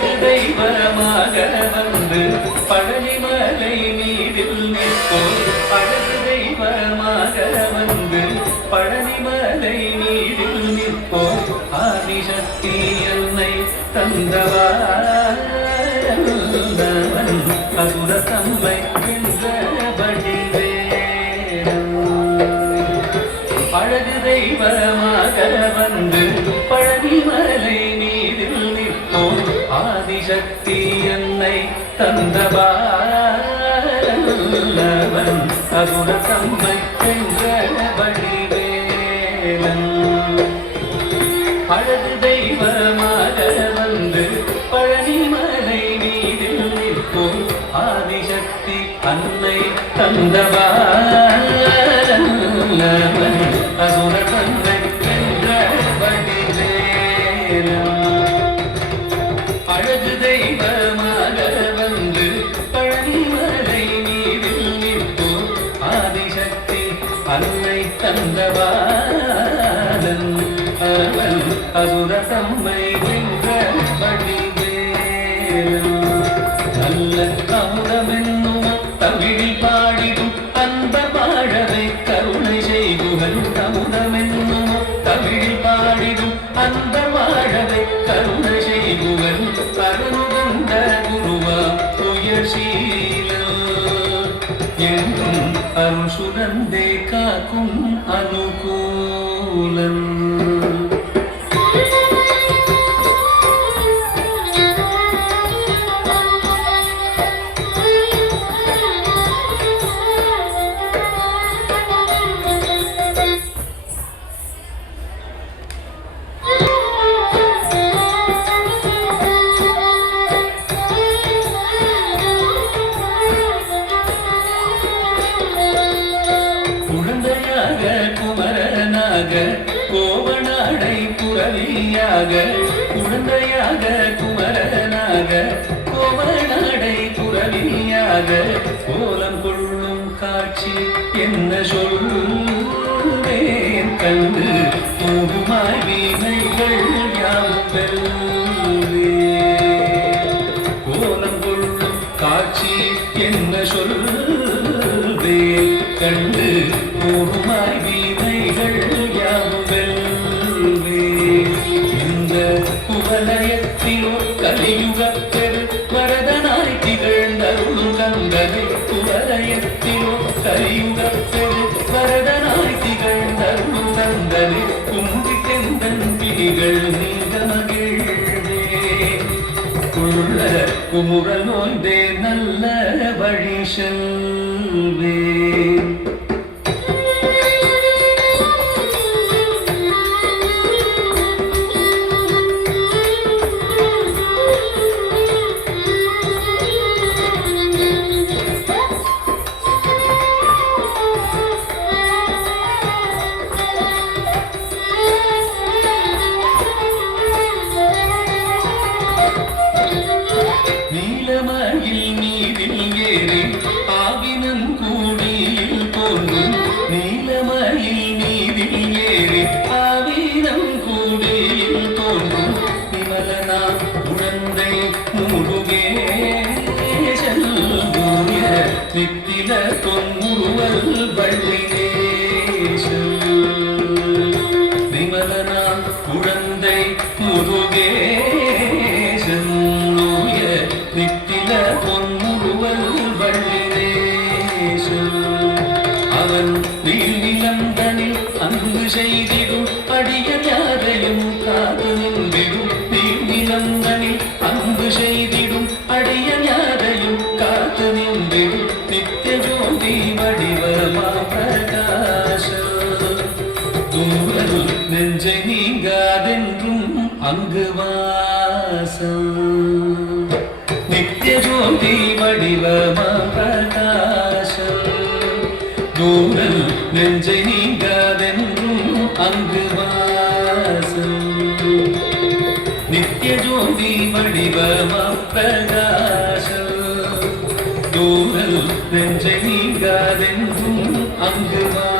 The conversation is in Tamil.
அழகு தெய்வமாக வந்து பழனிமலை மீதில் நிற்போம். அழகு தெய்வமாக வந்து பழனிமலை மீதில் நிற்போம். ஆதிசக்தி என்னை தந்தவான் அசுர தம்மை வென்றபடி அழகு தெய்வமாக வந்து பழனிமலை மீதில் நிற்போம். ஆதிசக்தி என்னை தந்தவான் அசுர தம்மை வென்றபடி அழகு தெய்வமாக வந்து பழனிமலை மீதில் நிற்போம். ஆதிசக்தி அன்னை தந்தவான் அசுர தன்னை வென்றபடி அழகு தெய்வமாக வந்து பழனிமலை மீதில் நிற்போம். ஆதிசக்தி அன்னை தந்தவான் அவன் அசுர தம்மை வென்றபடி நல்ல அமுதமென்னும் தமிழில் பாடிடும் அன்ப வாழவை கருணை செய்குகள். அமுதமென்னும் தமிழில் பாடிடும் அன்ப வாழவை கருணை செய்குகள். அருணுகந்த குருவாம் உயர்சீலம் என்றும் அருள் சுரந்தே காக்கும் அனுகூலம். குமரனாக கோவனாடை புரவியாக குழந்தையாக குமரனாக கோவனாடை புரவியாக கோலம் கொள்ளும் காட்சி என்ன சொல்வேன் கண்டு போகுமாய் வீணைகள் யாவும் கோலம் கொள்ளும் காட்சி என்ன சொல்வேன் கண்டு போகுமாய் வீணைகள் யாவும் இந்த குவலயத்திலோ கலியுக பெரு வரதனாய் திகழ்ந்தருளும் கந்தனை. குவலயத்திலோ கலியுக பெரு வரதனாய் திகழ்ந்தருளும் கந்தனை. கும்பி தெந்தன் பிடிகள் நீங்க மகிழ்வே குள்ள குமுறல் நோய்ந்தே நல்ல வழி செல்வே. நீலமயில் நீரில் ஏறி ஆவினன் கூடியில் தோன்றும். நீலமயில் நீரில் ஏறி ஆவினம் கூடியில் தோன்றும். விமலனா குழந்தை முருகேசன் நித்தில தொன்முருவல் வள்ளினேசன். விமலனா குழந்தை முருகேசன் நித்தில பொன்முருவல் வள்ளினேசன். அவன் நீலந்தனில் அன்பு செய்திடும் அடிய யாரையும் காது நின்றிடும். நீலந்தனில் அன்பு செய்திடும் அடிய யாரையும் காத்து நின்றிடும். நித்திய ஜோதி வடிவமா பிரகாசம் தூரல் நெஞ்சை நீங்காதென்றும் அங்கு வாசம். நித்திய ஜோதி வடிவமா பிரகாசம் தூரல் நெஞ்சை நீங்காதென்றும் அங்கு வாசம். நித்திய ஜோதி வடிவமா பிரகாசம் தூரல் நெஞ்சை நீங்காதென்றும் அங்கு வாசம்.